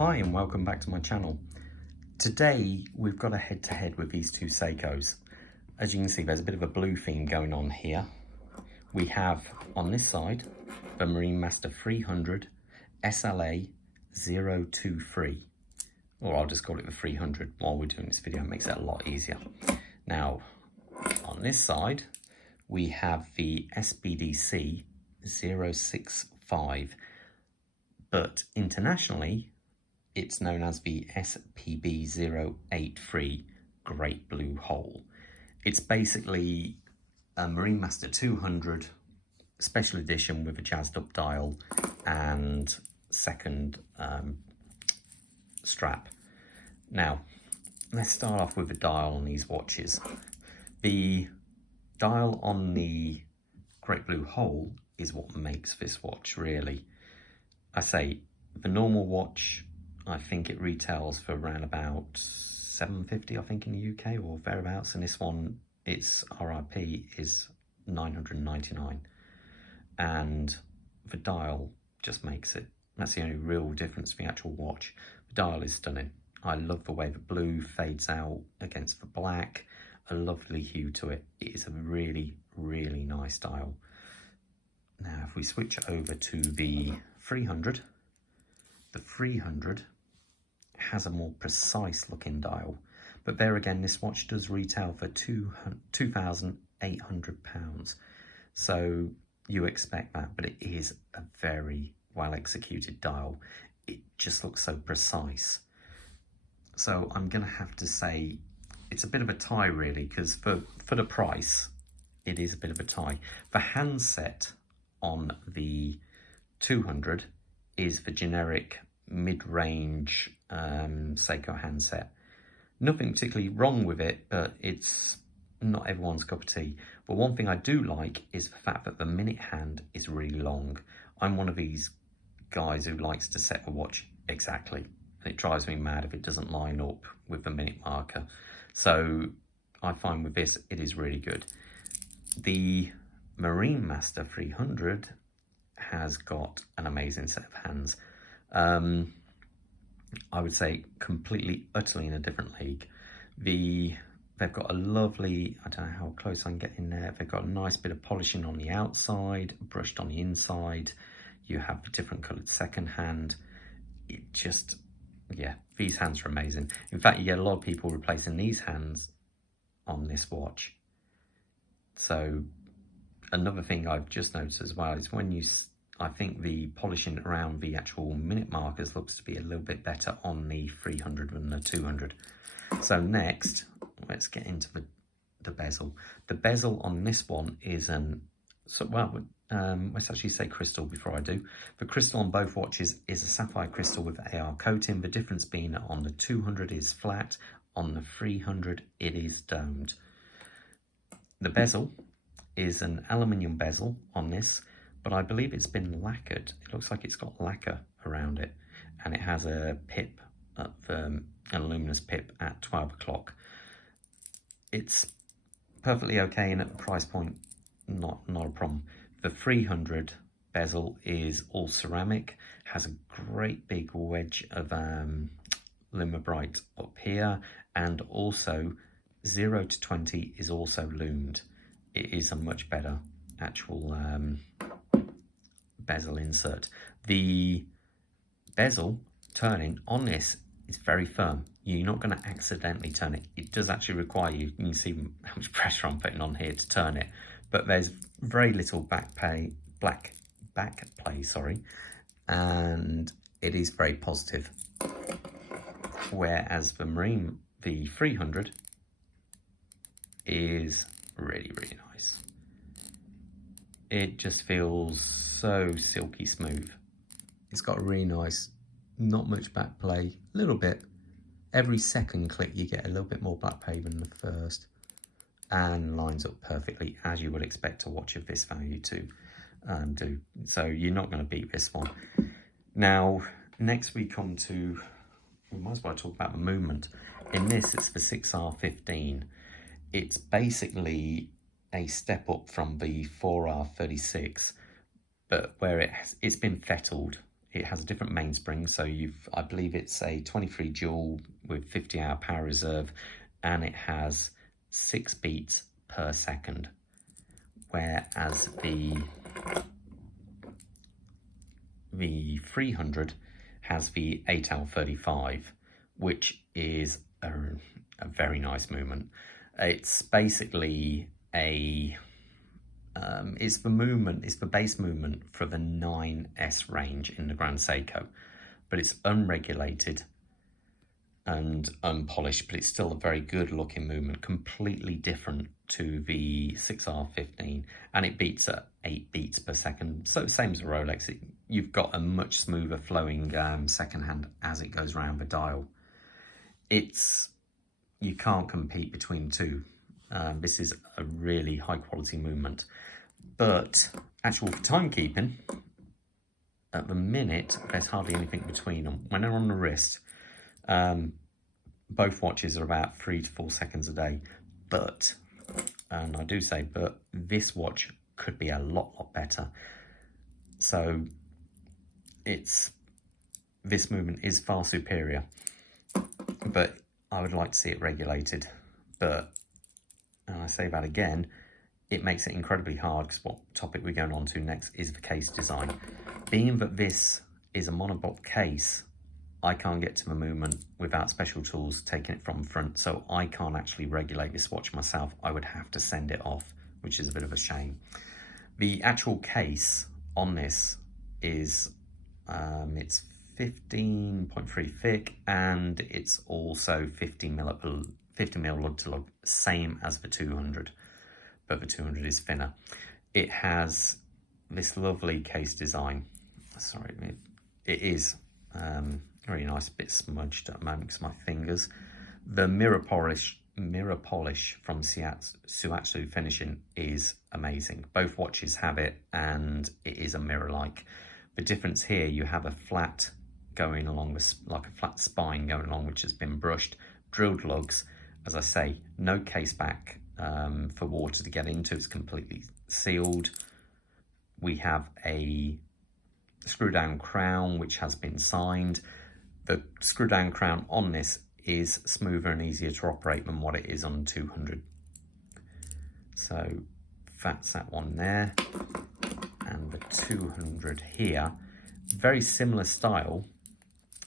Hi and welcome back to my channel. Today we've got a head-to-head with these two Seikos. As you can see, there's a bit of a blue theme going on here. We have on this side the Marine Master 300 SLA 023, or I'll just call it the 300 while we're doing this video. It makes it a lot easier. Now on this side we have the SBDC 065, but internationally it's known as the SPB083 Great Blue Hole. It's basically a Marine Master 200 special edition with a jazzed up dial and second strap. Now, let's start off with the dial on these watches. The dial on the Great Blue Hole is what makes this watch, really. I say, the normal watch, I think it retails for around about $750, I think, in the UK or thereabouts. And this one, its RRP is $999. And the dial just makes it. That's the only real difference from the actual watch. The dial is stunning. I love the way the blue fades out against the black. A lovely hue to it. It is a really, really nice dial. Now, if we switch over to the 300, the 300 has a more precise looking dial, but there again, this watch does retail for £2,800. So you expect that, but it is a very well executed dial. It just looks so precise. So I'm gonna have to say it's a bit of a tie, really, because for the price, it is a bit of a tie. The handset on the 200 is the generic mid-range Seiko handset. Nothing particularly wrong with it, but it's not everyone's cup of tea. But one thing I do like is the fact that the minute hand is really long. I'm one of these guys who likes to set the watch exactly, and it drives me mad if it doesn't line up with the minute marker. So I find with this, it is really good. The Marine Master 300 has got an amazing set of hands. I would say completely, utterly in a different league. They've got a lovely, I don't know how close I can get in there, they've got a nice bit of polishing on the outside, brushed on the inside. You have a different coloured second hand. It just, yeah, these hands are amazing. In fact, you get a lot of people replacing these hands on this watch. So another thing I've just noticed as well is when I think the polishing around the actual minute markers looks to be a little bit better on the 300 than the 200. So next, let's get into the bezel. The bezel on this one is let's actually say crystal before I do. The crystal on both watches is a sapphire crystal with AR coating. The difference being on the 200 is flat, on the 300 it is domed. The bezel is an aluminium bezel on this, but I believe it's been lacquered. It looks like it's got lacquer around it, and it has a pip, an luminous pip at 12 o'clock. It's perfectly okay, and at the price point, not a problem. The 300 bezel is all ceramic, has a great big wedge of Lumibrite up here, and also 0 to 20 is also loomed. It is a much better actual bezel insert. The bezel turning on this is very firm. You're not going to accidentally turn it. It does actually require you can see how much pressure I'm putting on here to turn it, but there's very little back play, and it is very positive. Whereas the 300 is really, really nice. It just feels so silky smooth. It's got a really nice, not much back play, a little bit. Every second click you get a little bit more back play than the first, and lines up perfectly as you would expect a watch of this value to do. So you're not going to beat this one. Now, next we come to, we might as well talk about the movement. In this, it's the 6R15. It's basically a step up from the 4R36, but where it's been fettled it has a different mainspring. So I believe it's a 23 joule with 50-hour power reserve, and it has 6 beats per second. Whereas the 300 has the 8L35, which is a very nice movement. It's basically it's the base movement for the 9S range in the Grand Seiko, but it's unregulated and unpolished, but it's still a very good looking movement, completely different to the 6R15, and it beats at 8 beats per second. So same as a Rolex, you've got a much smoother flowing second hand as it goes around the dial. You can't compete between the two. This is a really high quality movement, but actual for timekeeping, at the minute, there's hardly anything between them. When they're on the wrist, both watches are about 3 to 4 seconds a day, but, and I do say, but this watch could be a lot better. So this movement is far superior, but I would like to see it regulated. But, and I say that again, it makes it incredibly hard, because what topic we're going on to next is the case design. Being that this is a monoblock case, I can't get to the movement without special tools taking it from front, so I can't actually regulate this watch myself. I would have to send it off, which is a bit of a shame. The actual case on this is, it's 15.3 thick, and it's also 50 mil lug to lug, same as the 200, but the 200 is thinner. It has this lovely case design. Sorry, it is really nice, a bit smudged at the moment because my fingers. The mirror polish from Suatsu Finishing is amazing. Both watches have it, and it is a mirror-like. The difference here, you have a flat going along, like a flat spine going along, which has been brushed, drilled lugs. As I say, no case back for water to get into. It's completely sealed. We have a screw down crown which has been signed. The screw down crown on this is smoother and easier to operate than what it is on 200. So that's that one there. And the 200 here, very similar style.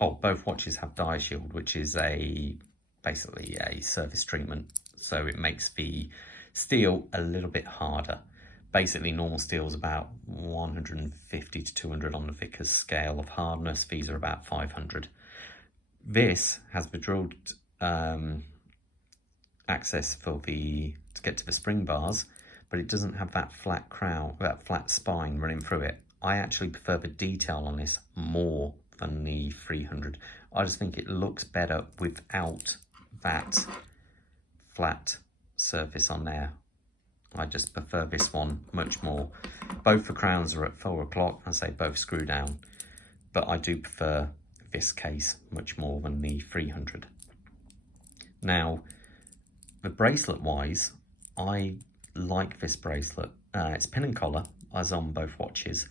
Oh, both watches have dye shield, which is basically a surface treatment, so it makes the steel a little bit harder. Basically, normal steel is about 150 to 200 on the Vickers scale of hardness. These are about 500. This has the drilled access to get to the spring bars, but it doesn't have that flat crown, that flat spine running through it. I actually prefer the detail on this more than the 300. I just think it looks better without that flat surface on there. I just prefer this one much more. Both the crowns are at 4 o'clock. I say both screw down, but I do prefer this case much more than the 300. Now, the bracelet wise, I like this bracelet. It's pin and collar, as on both watches,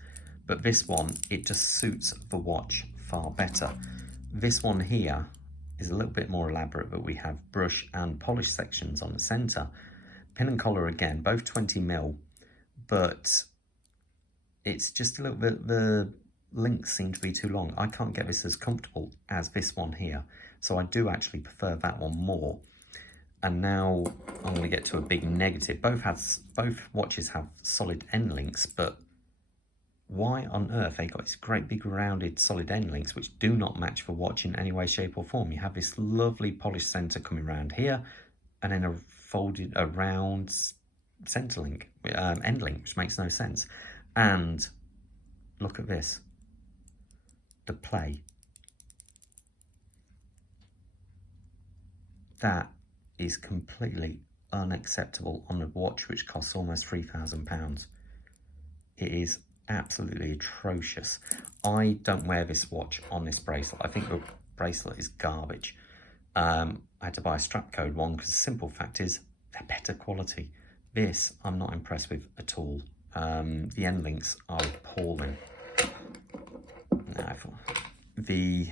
but this one, it just suits the watch far better. This one here is a little bit more elaborate, but we have brush and polish sections on the center. Pin and collar again, both 20 mil, but it's just a little bit, the links seem to be too long. I can't get this as comfortable as this one here, so I do actually prefer that one more. And now I'm going to get to a big negative. Both watches have solid end links, but why on earth they got these great big rounded solid end links which do not match the watch in any way, shape or form? You have this lovely polished center coming around here, and then a round center link, end link, which makes no sense. And look at this, the play. That is completely unacceptable on a watch which costs almost £3,000. It is absolutely atrocious. I don't wear this watch on this bracelet. I think the bracelet is garbage. I had to buy a strap code one because the simple fact is they're better quality. This I'm not impressed with at all. The end links are appalling. Now, the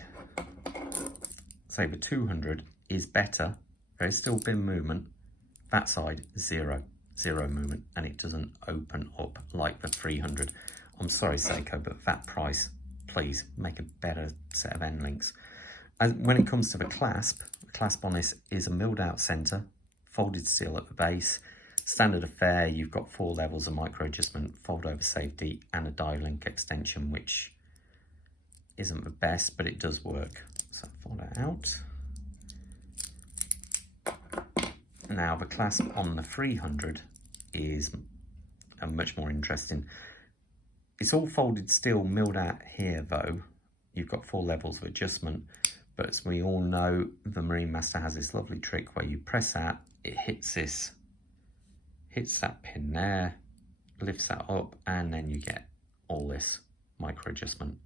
200 is better. There is still bin movement. That side, zero movement, and it doesn't open up like the 300. I'm sorry, Seiko, but that price, please make a better set of end links. When it comes to the clasp on this is a milled out center, folded steel at the base. Standard affair, you've got 4 levels of micro adjustment, fold over safety, and a die link extension, which isn't the best, but it does work. So fold it out. Now the clasp on the 300 is much more interesting. It's all folded steel, milled out here though. You've got 4 levels of adjustment, but as we all know, the Marine Master has this lovely trick where you press that, it hits that pin there, lifts that up, and then you get all this micro adjustment.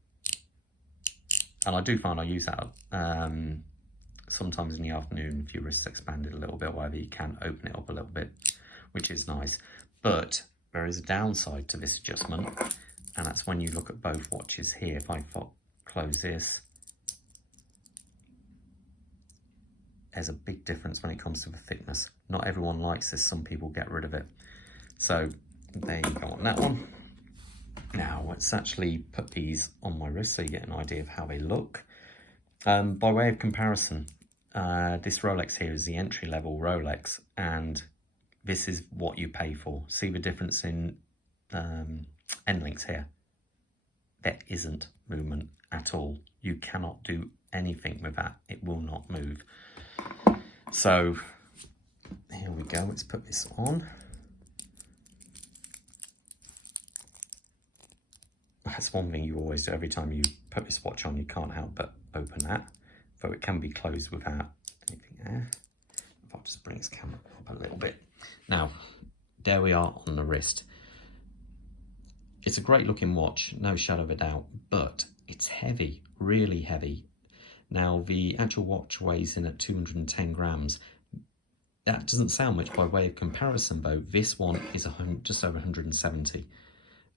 And I do find I use that sometimes in the afternoon if your wrist's expanded a little bit, whatever, you can open it up a little bit, which is nice. But there is a downside to this adjustment, and that's when you look at both watches here. If I close this, there's a big difference when it comes to the thickness. Not everyone likes this, some people get rid of it. So there you go on that one. Now let's actually put these on my wrist so you get an idea of how they look. By way of comparison, this Rolex here is the entry-level Rolex, and this is what you pay for. See the difference in end links here? There isn't movement at all. You cannot do anything with that. It will not move. So here we go. Let's put this on. That's one thing you always do. Every time you put this watch on, you can't help but open that, though it can be closed without anything there. If I'll just bring this camera up a little bit. Now, there we are on the wrist. It's a great looking watch, no shadow of a doubt, but it's heavy, really heavy. Now, the actual watch weighs in at 210 grams. That doesn't sound much by way of comparison, though. This one is just over 170.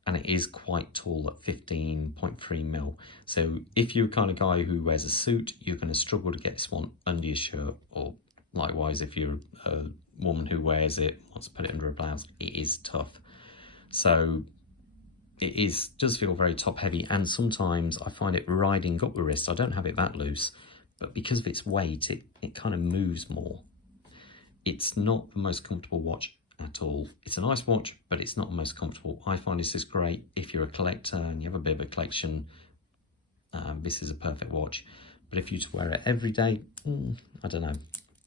And it is quite tall at 15.3 mil. So if you're the kind of guy who wears a suit, you're going to struggle to get this one under your shirt, or likewise if you're a woman who wears it, wants to put it under a blouse, it is tough. So it does feel very top heavy, and sometimes I find it riding up the wrist. I don't have it that loose, but because of its weight, it kind of moves more. It's not the most comfortable watch at all. It's a nice watch, but it's not the most comfortable. I find this is great if you're a collector and you have a bit of a collection. This is a perfect watch, but if you to wear it every day, I don't know.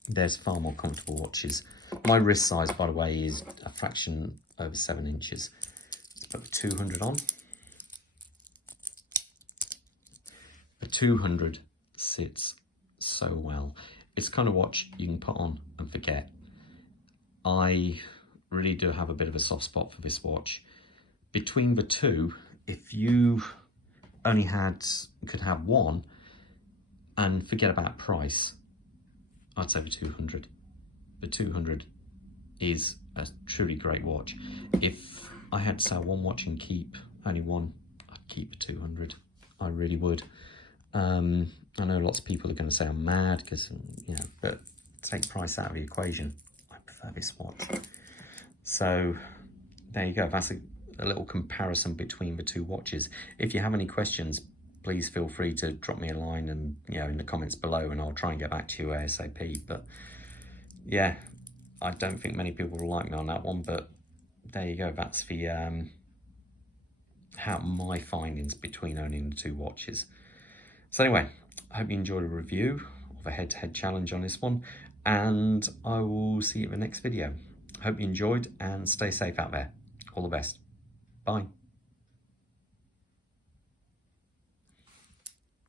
There's far more comfortable watches. My wrist size, by the way, is a fraction over 7 inches. Let's put the 200 on. The 200 sits so well. It's the kind of watch you can put on and forget. I really do have a bit of a soft spot for this watch. Between the two, if you only could have one and forget about price, I'd say the 200. The 200 is a truly great watch. If I had to sell one watch and keep only one, I'd keep the 200. I really would. I know lots of people are going to say I'm mad because, you know, but take price out of the equation. I prefer this watch. So there you go. That's a little comparison between the two watches. If you have any questions, please feel free to drop me a line and, you know, in the comments below, and I'll try and get back to you ASAP. But yeah, I don't think many people will like me on that one, but there you go. That's the how my findings between owning the two watches. So anyway, I hope you enjoyed a review of a head-to-head challenge on this one, and I will see you in the next video. Hope you enjoyed, and stay safe out there. All the best. Bye.